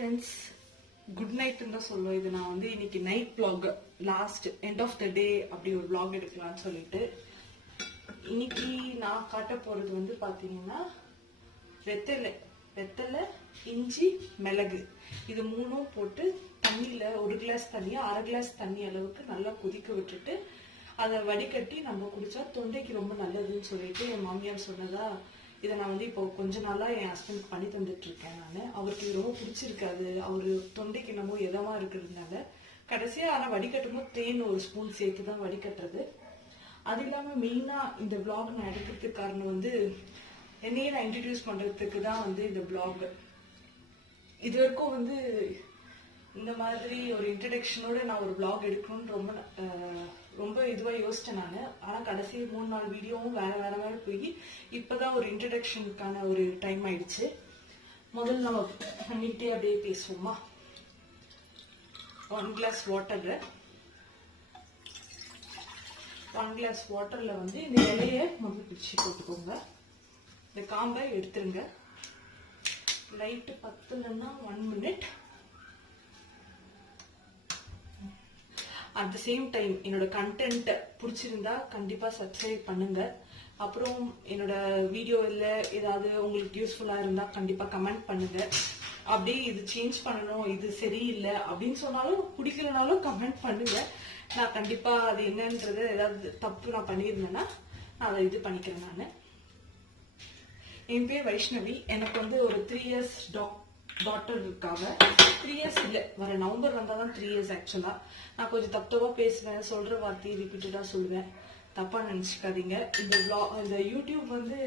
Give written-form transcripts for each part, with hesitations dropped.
friends, good night ன்னு சொல்லுவேன். இது நான் வந்து இன்னைக்கு night vlog last end of the day அப்படி ஒரு vlog எடுக்கலாம்னு சொல்லிட்டு இன்னைக்கு நான் காட்ட போறது வந்து பாத்தீங்கன்னா வெத்தலை இஞ்சி மிளகு இது மூணும் போட்டு தண்ணியில ஒரு கிளாஸ் தண்ணியா அரை கிளாஸ் தண்ணி அளவுக்கு நல்லா கொதிக்க விட்டுட்டு அதை வடிகட்டி நம்ம குடிச்சா தொண்டைக்கு ரொம்ப நல்லதுன்னு சொல்லிட்டு என் மாமியார் சொன்னதா இதை நான் வந்து இப்போ கொஞ்ச நாளா என் ஹஸ்பண்டுக்கு பண்ணி தந்துட்டு இருக்கேன். நான் அவருக்கு இது ரொம்ப பிடிச்சிருக்காது. அவரு தொண்டைக்கு என்னமோ இதமா இருக்கிறதுனால கடைசியா ஆனா வடிகட்டும் போது தேன் ஒரு ஸ்பூன் சேர்த்துதான் வடிகட்டுறது. அது இல்லாம மெயினா இந்த விளாக் நான் எடுக்கிறதுக்கு காரணம் வந்து என்னையே நான் இன்ட்ரடியூஸ் பண்றதுக்கு தான் வந்து இந்த விளாக். இது வரைக்கும் வந்து இந்த மாதிரி ஒரு இன்ட்ரடக்ஷனோட நான் ஒரு விளாக் எடுக்கணும்னு ரொம்ப இதுவா யோசிச்சேன் நானு. ஆனா கடைசி 3-4 வீடியோவும் வேற வேற போய் இப்பதான் ஒரு இன்ட்ரடக்ஷனுக்கான ஒரு டைம் ஆயிடுச்சு. முதல்ல நம்ம பண்ணிட்டே அப்படியே பேசுவோமா. 1 கிளாஸ் வாட்டர்ல வந்து இந்த இலைய முதல்ல பிடிச்சி போட்டுக்கோங்க. இந்த காம்பை எடுத்துருங்க. லைட்டு பத்துலன்னா 1 minute. At the same time என்னோட கண்டென்ட் பிடிச்சிருந்தா கண்டிப்பா சப்ஸ்கிரைப் பண்ணுங்க. அப்புறம் என்னோட வீடியோவில் ஏதாவது உங்களுக்கு யூஸ்ஃபுல்லா இருந்தா கண்டிப்பா கமெண்ட் பண்ணுங்க. அப்படியே இது சேஞ்ச் பண்ணணும், இது சரியில்லை அப்படின்னு சொன்னாலும் பிடிக்கலனாலும் கமெண்ட் பண்ணுங்க. நான் கண்டிப்பா அது என்னன்றது ஏதாவது தப்பு நான் பண்ணியிருந்தேன்னா நான் அதை இது பண்ணிக்கிறேன். நான் என் பேர் வைஷ்ணவி. எனக்கு வந்து ஒரு 3 இயர்ஸ் டாட்டர் இருக்காங்க. 3 இயர்ஸ் இல்ல, வர நவம்பர் வந்தாதான் 3 இயர்ஸ். ஆக்சுவலா நான் கொஞ்சம் தப்பா பேசுவேன், சொல்ற வார்த்தையை ரிப்பீட்டடா சொல்லுவேன், தப்பா நினைச்சுக்காதீங்க. இந்த யூடியூப் வந்து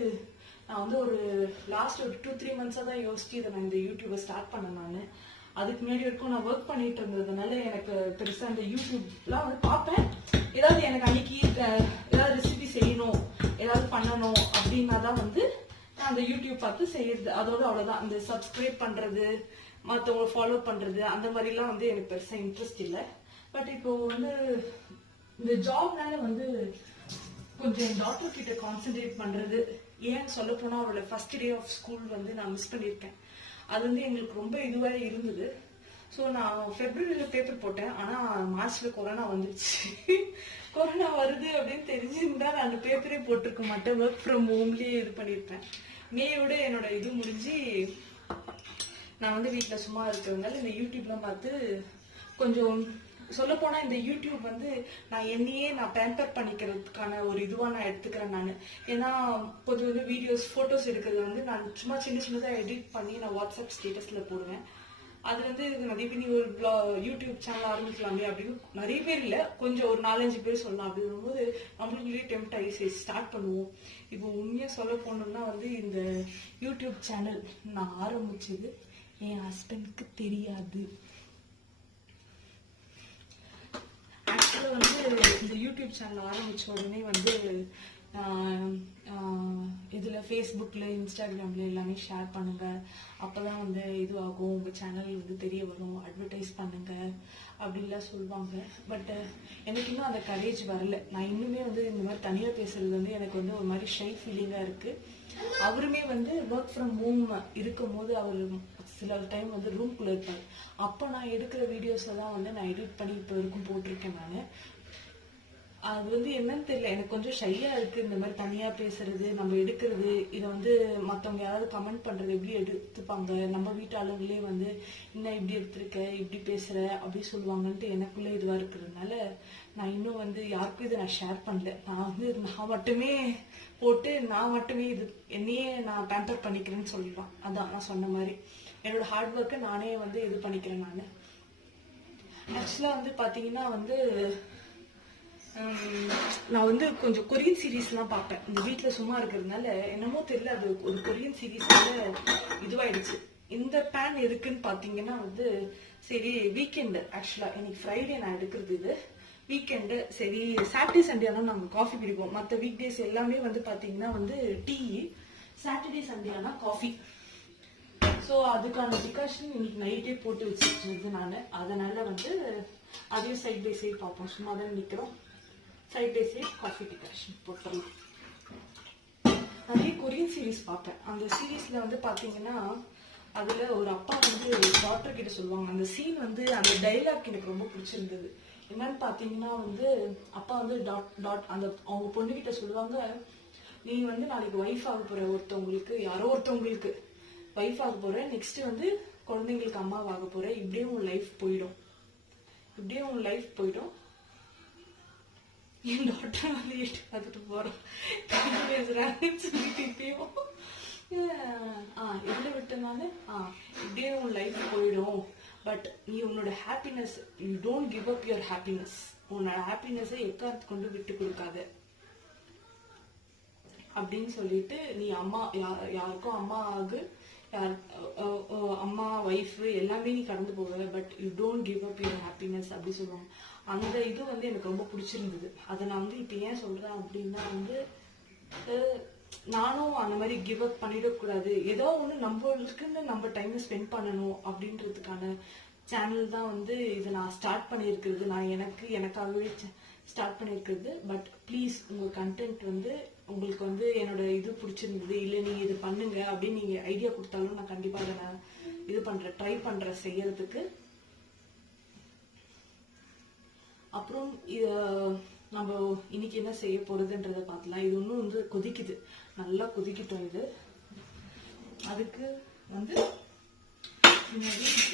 நான் வந்து ஒரு லாஸ்ட் ஒரு 2-3 மந்த்ஸா தான் யோசிச்சு இதை நான் இந்த யூடியூபை ஸ்டார்ட் பண்ணேன். நான் அதுக்கு முன்னாடி வரைக்கும் நான் ஒர்க் பண்ணிட்டு இருந்ததுனால எனக்கு பெருசா இந்த யூடியூப்லாம் வந்து பார்ப்பேன். ஏதாவது எனக்கு அன்னைக்கு ஏதாவது ரெசிபி செய்யணும், ஏதாவது பண்ணணும் அப்படின்னா தான் வந்து நான் அந்த யூடியூப் பார்த்து செய்யறது. அதோட அவ்வளவுதான். இந்த சப்ஸ்கிரைப் பண்றது, மற்றவங்களை ஃபாலோ பண்றது அந்த மாதிரிலாம் வந்து எனக்கு பெருசா இன்ட்ரெஸ்ட் இல்லை. பட் இப்போ வந்து இந்த ஜாப்னால வந்து கொஞ்சம் என் டாக்டர் கிட்ட கான்சென்ட்ரேட் பண்றது. ஏன் சொல்ல போனா அவரோட ஃபர்ஸ்ட் டே ஆஃப் ஸ்கூல் வந்து நான் மிஸ் பண்ணியிருக்கேன். அது வந்து எங்களுக்கு ரொம்ப இதுவாக இருந்தது. ஸோ நான் பிப்ரவரியில பேப்பர் போட்டேன். ஆனா மார்ச்ல கொரோனா வந்துருச்சு. கொரோனா வருது அப்படின்னு தெரிஞ்சிருந்தா நான் அந்த பேப்பரே போட்டிருக்க மாட்டேன். ஒர்க் ஃப்ரம் ஹோம்லயே இது பண்ணியிருப்பேன். மேயோட என்னோட இது முடிஞ்சு நான் வந்து வீட்டுல சும்மா இருக்கிறதுனால இந்த யூடியூப்லாம் பார்த்து கொஞ்சம் சொல்ல போனா இந்த யூடியூப் வந்து நான் என்னையே நான் பேம்பர் பண்ணிக்கிறதுக்கான ஒரு இதுவா நான் எடுத்துக்கிறேன். நான் ஏன்னா கொஞ்சம் வந்து வீடியோஸ் போட்டோஸ் எடுக்கிறது வந்து நான் சும்மா சின்னதா எடிட் பண்ணி நான் வாட்ஸ்அப் ஸ்டேட்டஸ்ல போடுவேன். அது வந்து நிறைய பேர் நீ ஒரு யூடியூப் சேனல் ஆரம்பிக்கலாமே அப்படின்னு நிறைய பேர் இல்ல, கொஞ்சம் ஒரு 4-5 பேர் சொல்லலாம். அப்படின்னும் போது நம்மளுக்கு டெம்ப்ட் ஆகி ஸ்டார்ட் பண்ணுவோம். இப்போ உண்மையா சொல்ல போனோம்னா வந்து இந்த யூடியூப் சேனல் நான் ஆரம்பிச்சது என் ஹஸ்பண்டுக்கு தெரியாது. ஆக்சுவலா வந்து இந்த யூடியூப் சேனல் ஆரம்பிச்ச உடனே வந்து இதுல ஃபேஸ்புக்ல இன்ஸ்டாகிராம்ல எல்லாமே ஷேர் பண்ணுங்க, அப்பதான் வந்து இதுவாகும், உங்க சேனல் வந்து தெரிய வரும், அட்வர்டைஸ் பண்ணுங்க அப்படின்லாம் சொல்லுவாங்க. பட் எனக்கு இன்னும் அந்த கரேஜ் வரல. நான் இன்னுமே வந்து இந்த மாதிரி தனியா பேசுறது வந்து எனக்கு வந்து ஒரு மாதிரி ஷை ஃபீலிங்கா இருக்கு. அவருமே வந்து ஒர்க் ஃப்ரம் ஹோம் இருக்கும் போது அவர் சில டைம் வந்து ரூம்குள்ள இருப்பாரு. அப்ப நான் எடுக்கிற வீடியோஸை தான் வந்து நான் எடிட் பண்ணி இப்போ வரைக்கும் போட்டிருக்கேன். நான் அது வந்து என்னன்னு தெரியல, எனக்கு கொஞ்சம் ஷையா இருக்கு இந்த மாதிரி தனியா பேசுறது, நம்ம எடுக்கிறது. இதை வந்து மத்தவங்க யாராவது கமெண்ட் பண்றது எப்படி எடுத்துப்பாங்க, நம்ம வீட்டு ஆளுங்களே வந்து இன்னும் இப்படி எடுத்திருக்க, இப்படி பேசுற அப்படி சொல்லுவாங்கன்ட்டு எனக்குள்ள இதுவா இருக்கிறதுனால நான் இன்னும் வந்து யாருக்கும் இதை நான் ஷேர் பண்ணல. நான் வந்து நான் மட்டுமே போட்டு நான் மட்டுமே இது என்னையே நான் பேம்பர் பண்ணிக்கிறேன்னு சொல்லலாம். அதான் நான் சொன்ன மாதிரி என்னோட ஹார்ட் ஒர்க்கை நானே வந்து இது பண்ணிக்கிறேன். நான் ஆக்சுவலா வந்து பாத்தீங்கன்னா வந்து நான் வந்து கொஞ்சம் கொரியன் சீரீஸ் எல்லாம் பார்ப்பேன். இந்த வீட்டுல சும்மா இருக்கிறதுனால என்னமோ தெரியல, அது ஒரு கொரியன் சீரீஸ்னால இதுவாயிடுச்சு. இந்த பேன் எதுக்குன்னு பாத்தீங்கன்னா வந்து சரி வீக்கெண்டு, ஆக்சுவலா இன்னைக்கு ஃப்ரைடே நான் எடுக்கிறது, இது வீக்கெண்டு. சரி சாட்டர்டே சண்டே ஆனா நாங்க காஃபி பிடிப்போம். மற்ற வீக் டேஸ் எல்லாமே வந்து பாத்தீங்கன்னா வந்து டீ, சாட்டர்டே சண்டே ஆனா காஃபி. ஸோ அதுக்கான டிகாஷன் இன்னைக்கு நைட்டே போட்டு வச்சுட்டு நான். அதனால வந்து அதையும் சைட் பை சைட் பார்ப்போம். சும்மா தான் நிற்கிறோம், side by side coffee decoction போட்டுடலாம். நிறைய கொரியன் சீரீஸ் பார்ப்பேன். அந்த சீரீஸ்ல வந்து பாத்தீங்கன்னா அதுல ஒரு அப்பா வந்து டாக்டர் கிட்ட சொல்லுவாங்க. அந்த சீன் வந்து அந்த டைலாக் எனக்கு ரொம்ப பிடிச்சிருந்தது. என்னன்னு பாத்தீங்கன்னா வந்து அப்பா வந்து அந்த அவங்க பொண்ணு கிட்ட சொல்லுவாங்க, நீ வந்து நாளைக்கு ஒய்ஃப் ஆக போற ஒருத்தவங்களுக்கு, யாரோ ஒருத்தவங்களுக்கு ஒய்ஃப் ஆக போற, நெக்ஸ்ட் வந்து குழந்தைங்களுக்கு அம்மாவாக போற, இப்படியே உன் லைஃப் போயிடும், இப்படியே உன் லைஃப் போயிடும். என் டாக்டர் வந்து எட்டு பார்த்துட்டு போறோம் சொல்லிட்டு இப்பயும் எதுல விட்டனால இப்படியே உன் லைஃப் போயிடும். பட் நீ உன்னோட happiness, you don't give up your happiness. உன்னோட ஹாப்பினஸை எக்காத்து கொண்டு விட்டு கொடுக்காத அப்படின்னு சொல்லிட்டு, நீ அம்மா யாருக்கும் அம்மா ஆகு, அம்மா ஒய்ஃப் எல்லாமே நீ கடந்து போவ, but you don't give up your happiness அப்படி சொல்லுவாங்க. அந்த இது வந்து எனக்கு ரொம்ப பிடிச்சிருந்தது. அதை நான் வந்து இப்ப ஏன் சொல்றேன் அப்படின்னா வந்து நானும் அந்த மாதிரி கிவ் அப் பண்ணிடக்கூடாது. ஏதோ ஒண்ணு நம்மளுக்குன்னு நம்ம டைம் ஸ்பெண்ட் பண்ணணும் அப்படின்றதுக்கான சேனல் தான் வந்து இதை நான் ஸ்டார்ட் பண்ணியிருக்கிறது. நான் எனக்காகவே ஸ்டார்ட் பண்ணியிருக்கிறது. பட் ப்ளீஸ் உங்க கண்டென்ட் வந்து உங்களுக்கு வந்து என்னோட இது பிடிச்சிருந்தது, இல்லை நீங்க இது பண்ணுங்க அப்படின்னு நீங்க ஐடியா கொடுத்தாலும் நான் கண்டிப்பா அதை நான் இது பண்றேன், ட்ரை பண்றேன் செய்யறதுக்கு. அப்புறம் நம்ம இன்னைக்கு என்ன செய்ய போறதுன்றத பார்க்கலாம். இது ஒன்றும் வந்து கொதிக்குது, நல்லா கொதிக்கிட்டோம். இது அதுக்கு வந்து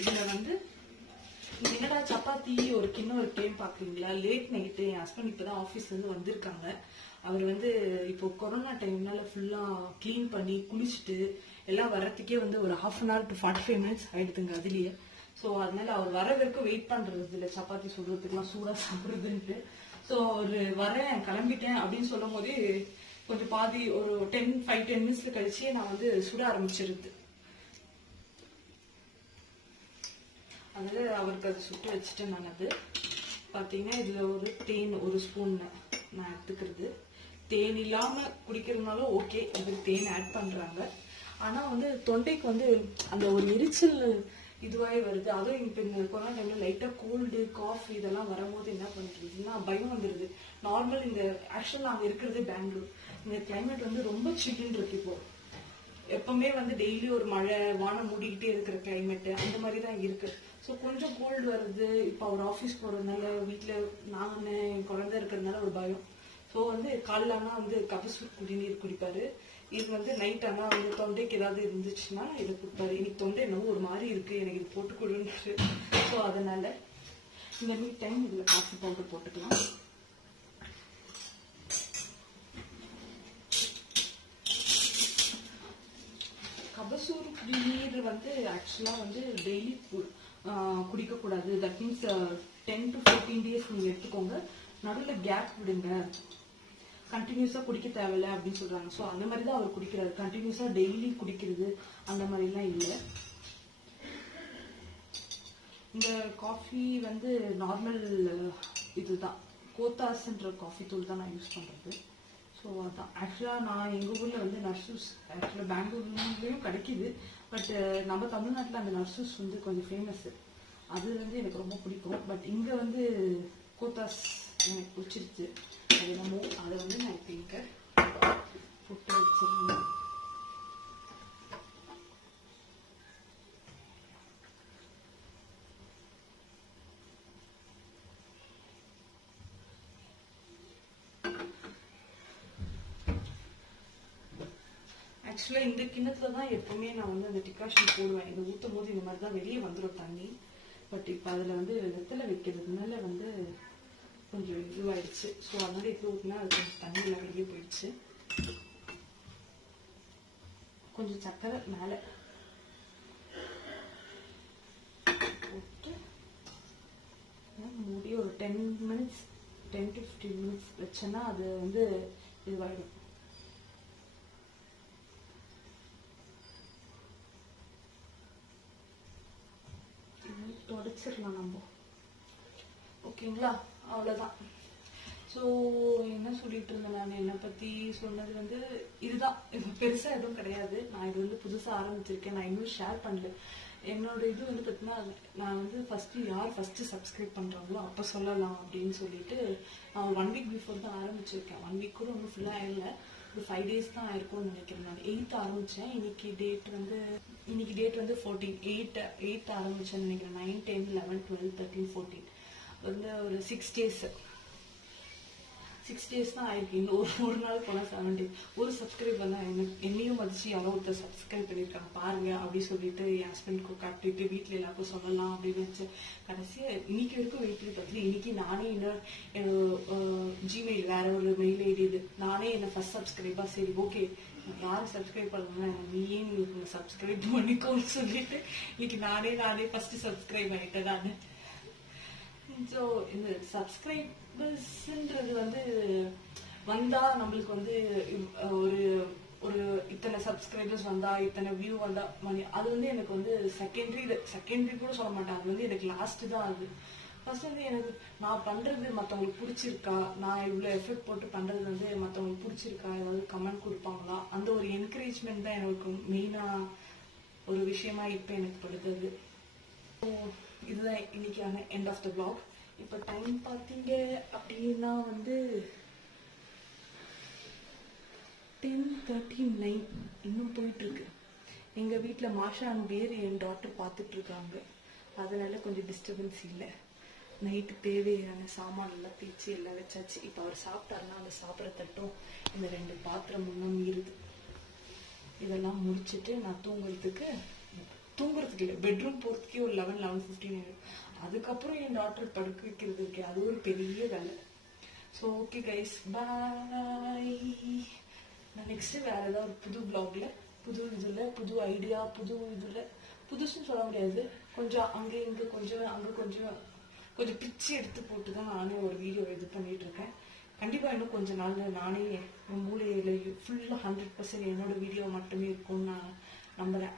இதுல வந்து என்னடா சப்பாத்தி ஒரு கிண்ணம் ஒரு டைம் பாக்குறீங்களா? லேட் நைட்டு என் ஹஸ்பண்ட் இப்பதான் ஆஃபீஸ்ல இருந்து வந்திருக்காங்க. அவர் வந்து இப்போ கொரோனா டைம்னால ஃபுல்லா கிளீன் பண்ணி குளிச்சுட்டு எல்லாம் வர்றதுக்கே வந்து ஒரு 1/2 hour to 45 minutes ஆயிடுதுங்க அதுலயே. ஸோ அதனால அவர் வர வரைக்கும் வெயிட் பண்றது இல்லை, சப்பாத்தி சுடுறதுக்குலாம் சூடா சாப்பிடுறதுன்ட்டு. ஸோ ஒரு வரேன் கிளம்பிட்டேன் அப்படின்னு சொல்லும் போதே கொஞ்சம் பாதி ஒரு 5-10 minutes கழிச்சே நான் வந்து சுட ஆரம்பிச்சிருது. அதனால அவருக்கு அதை சுட்டு வச்சுட்டேன். நான் அது பார்த்தீங்கன்னா இதுல ஒரு தேன் ஒரு ஸ்பூன் நான் எடுத்துக்கிறது. தேன் இல்லாம குடிக்கிறதுனாலும் ஓகே, இதுக்கு தேன் ஆட் பண்றாங்க. ஆனா வந்து தொண்டைக்கு வந்து அந்த ஒரு எரிச்சல் இதுவாகவே வருது. அதுவும் இப்போ இந்த கொரோனா டைம்ல லைட்டா கோல்டு காஃபி இதெல்லாம் வரும்போது என்ன பண்றதுன்னா பயம் வந்துடுது. நார்மல் இந்த ஆக்சுவல் நாங்க இருக்கிறது பெங்களூர், இந்த கிளைமேட் வந்து ரொம்ப சில்லுன்னு இருக்கு. இப்போ எப்பவுமே வந்து டெய்லி ஒரு மழை வானம் மூடிக்கிட்டே இருக்கிற கிளைமேட் அந்த மாதிரி தான் இருக்கு. ஸோ கொஞ்சம் கோல்டு வருது. இப்போ அவர் ஆஃபீஸ் போறதுனால வீட்டில் நான் என் குழந்தை இருக்கிறதுனால ஒரு பயம். ஸோ வந்து காலைல ஆனா வந்து கபசூர் குடிநீர் குடிப்பாரு. இது வந்து நைட் ஆனா வந்து தொண்டைக்கு ஏதாவது இருந்துச்சுன்னா இதை கொடுப்பாரு. இன்னைக்கு தொண்டை என்னவோ ஒரு மாதிரி இருக்கு, எனக்கு இது போட்டு கொடுன்னு. ஸோ அதனால இந்த மீட் டைம் இதுல காஃபி பவுடர் போட்டுக்கலாம். கபசூர் குடிநீர் வந்து ஆக்சுவலா வந்து டெய்லி குடிக்க கூடாது. தட் மீன்ஸ் 10 to 14 days நீங்க எடுத்துக்கோங்க, நடுவில் கேப் விடுங்க, கண்டினியூஸா குடிக்க தேவையில்லை அப்படின்னு சொல்றாங்க. ஸோ அந்த மாதிரி தான் அவர் குடிக்கிறாரு. கண்டினியூஸா டெய்லி குடிக்கிறது அந்த மாதிரிலாம் இல்லை. இந்த காஃபி வந்து நார்மல் இதுதான், கோத்தாஸ்ன்ற காஃபி தூள் தான் நான் யூஸ் பண்றது. ஸோ அதான் ஆக்சுவலாக நான் எங்கள் ஊரில் வந்து நர்சூஸ் ஆக்சுவலாக பெங்களூர்லேயும் கிடைக்கிது. பட் நம்ம தமிழ்நாட்டில் அந்த நர்சூஸ் வந்து கொஞ்சம் ஃபேமஸ்ஸு, அது வந்து எனக்கு ரொம்ப பிடிக்கும். பட் இங்கே வந்து கோத்தாஸ் எனக்கு பிடிச்சிருச்சு. அது என்னமோ அதை வந்து நான் இப்போ இங்கே போட்டு வச்சிருந்தேன். ஆக்சுவலா இந்த கிண்ணத்துல தான் எப்பவுமே நான் வந்து அந்த டிகாஷன் போடுவேன். இதை ஊற்றும் போது இந்த மாதிரி தான் வெளியே வந்துடும் தண்ணி. பட் இப்போ அதில் வந்து வெத்தலை வைக்கிறதுனால வந்து கொஞ்சம் இதுவாயிடுச்சு. ஸோ அதனால இப்போ ஊற்றினா அது கொஞ்சம் தண்ணியெல்லாம் வெளியே போயிடுச்சு. கொஞ்சம் சக்கரை மேலே போட்டு மூடி ஒரு 10 to 15 minutes வச்சேன்னா அது வந்து இதுவாயிடும். தொடச்சிடலாம் நம்ம. ஓகேங்களா, அவ்வளோதான். ஸோ என்ன சொல்லிட்டு இருந்தேன் நான், என்னை பற்றி சொன்னது வந்து இதுதான். இது பெருசாக எதுவும் கிடையாது. நான் இது வந்து புதுசாக ஆரம்பிச்சிருக்கேன், நான் இன்னும் ஷேர் பண்ணல. என்னோட இது வந்து பார்த்தீங்கன்னா நான் வந்து யார் ஃபஸ்ட்டு சப்ஸ்கிரைப் பண்ணுறாங்களோ அப்போ சொல்லலாம் அப்படின்னு சொல்லிட்டு நான் 1 week பிஃபோர் தான் ஆரம்பிச்சிருக்கேன். 1 week கூட ஒன்றும் ஃபுல்லாக இல்லை. ஒரு 5 days தான் ஆயிருக்கும்னு நினைக்கிறேன். நான் 8th ஆரம்பிச்சேன். இன்னைக்கு டேட் வந்து 14 8 ஆரம்பிச்சேன்னு நினைக்கிறேன். 9 10 11 12 13 14 வந்து ஒரு 6 days தான் ஆயிருக்கு. இன்னும் ஒரு நாள் போனா 7 days. ஒரு சப்ஸ்கிரைபர் தான் என்னையும் மதிச்சு யாரோ ஒருத்தர் சப்ஸ்கிரைப் பண்ணியிருக்காங்க பாருங்க அப்படி சொல்லிட்டு என் ஹஸ்பண்ட்க்கு காட்டிட்டு வீட்டுல எல்லாருக்கும் சொல்லலாம் அப்படின்னு நினைச்சு கடைசியா இன்னைக்கு வரைக்கும் வெயிட் பார்த்து இன்னைக்கு நானே ஜிமெயில் வேற ஒரு மெயில் ஐடி இது நானே என்ன ஃபர்ஸ்ட் சப்ஸ்கிரைபா சரி ஓகே யாரும் சப்ஸ்கிரைப் பண்ணல நீயே உங்களுக்கு சப்ஸ்கிரைப் பண்ணிக்கோன்னு சொல்லிட்டு இன்னைக்கு நானே ஃபர்ஸ்ட் சப்ஸ்கிரைப் ஆயிட்டேன் நானு. ஸோ இந்த சப்ஸ்கிரைபர்ஸ்ன்றது வந்து வந்தா நம்மளுக்கு வந்து ஒரு ஒரு இத்தனை சப்ஸ்கிரைபர்ஸ் வந்தா இத்தனை வியூ வந்தா மணி அது வந்து எனக்கு வந்து செகண்டரி கூட சொல்ல மாட்டேன். அது வந்து எனக்கு லாஸ்ட் தான். அது ஃபர்ஸ்ட் வந்து எனக்கு நான் பண்றது மற்றவங்களுக்கு பிடிச்சிருக்கா, நான் இவ்வளோ எஃபெக்ட் போட்டு பண்றது வந்து மற்றவங்களுக்கு பிடிச்சிருக்கா, ஏதாவது கமெண்ட் கொடுப்பாங்களா, அந்த ஒரு என்கரேஜ்மெண்ட் தான் எனக்கு மெயினா ஒரு விஷயமா இப்போ எனக்கு படுது. இதுதான் இன்னைக்கான எண்ட் ஆஃப் த வ்ளாக். இப்போ டைம் பார்த்தீங்க அப்படின்னா வந்து 10:39 இன்னும் போயிட்டு இருக்கு. எங்க வீட்டில் மாஷா அண்ட் பேர் என் டாட்டர் பார்த்துட்டு இருக்காங்க. அதனால கொஞ்சம் டிஸ்டர்பன்ஸ் இல்லை. நைட்டு தேவையான சாமான் எல்லாம் தேய்ச்சி எல்லாம் வச்சாச்சு. இப்போ அவர் சாப்பிட்டாருன்னா அந்த சாப்பிட்ற தட்டும் இந்த 2 பாத்திரம் முன்னும் மீறுது. இதெல்லாம் முடிச்சுட்டு நான் தூங்குறதுக்கு இல்லை பெட்ரூம் போகிறதுக்கே ஒரு 11-11:15 ஆயிடும். அதுக்கப்புறம் என் டாக்டர் படுக்க வைக்கிறதுக்கு அது ஒரு பெரிய வேலை. So okay guys bye. நான் நெக்ஸ்ட் வேற ஏதாவது ஒரு புது பிளாக்ல புது ஐடியா புதுசுன்னு சொல்ல முடியாது, கொஞ்சம் அங்கே இங்கே கொஞ்சம் பிச்சு எடுத்து போட்டு தான் நானே ஒரு வீடியோ இது பண்ணிட்டு இருக்கேன். கண்டிப்பா இன்னும் கொஞ்ச நாள்ல நானே என் மூலையில ஃபுல்லா 100% என்னோட வீடியோ மட்டுமே இருக்கும்னு நான் நம்புறேன்.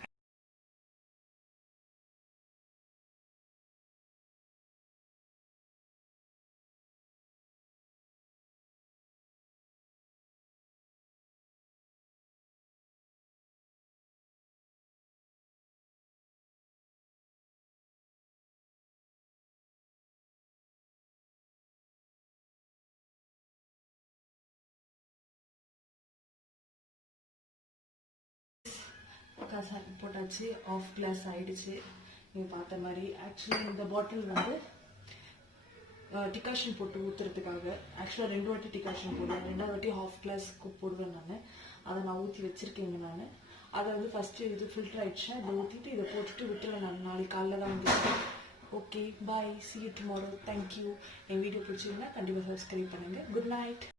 போட்டாச்சு, ஆஃப் கிளாஸ் ஆயிடுச்சு. நீங்க பார்த்த மாதிரி ஆக்சுவலி இந்த பாட்டில் வந்து டிகாஷன் போட்டு ஊத்துறதுக்காக ஆக்சுவலா 2 வாட்டி டிகாஷன் போடுவேன், 2வது வாட்டி ஹாஃப் கிளாஸ் போடுவேன் நான். அதை நான் ஊற்றி வச்சிருக்கேங்க. நான் அதை வந்து ஃபர்ஸ்ட் இது ஃபில்டர் ஆயிடுச்சு, அதை ஊற்றிட்டு இதை போட்டுட்டு விட்டுருவேன். நான் நாளைக்கு காலைல தான் வந்து. Okay bye, see you tomorrow. Thank you. N video பிடிச்சிருந்தா கண்டிப்பாக சப்ஸ்கிரைப் பண்ணுங்க. Good night.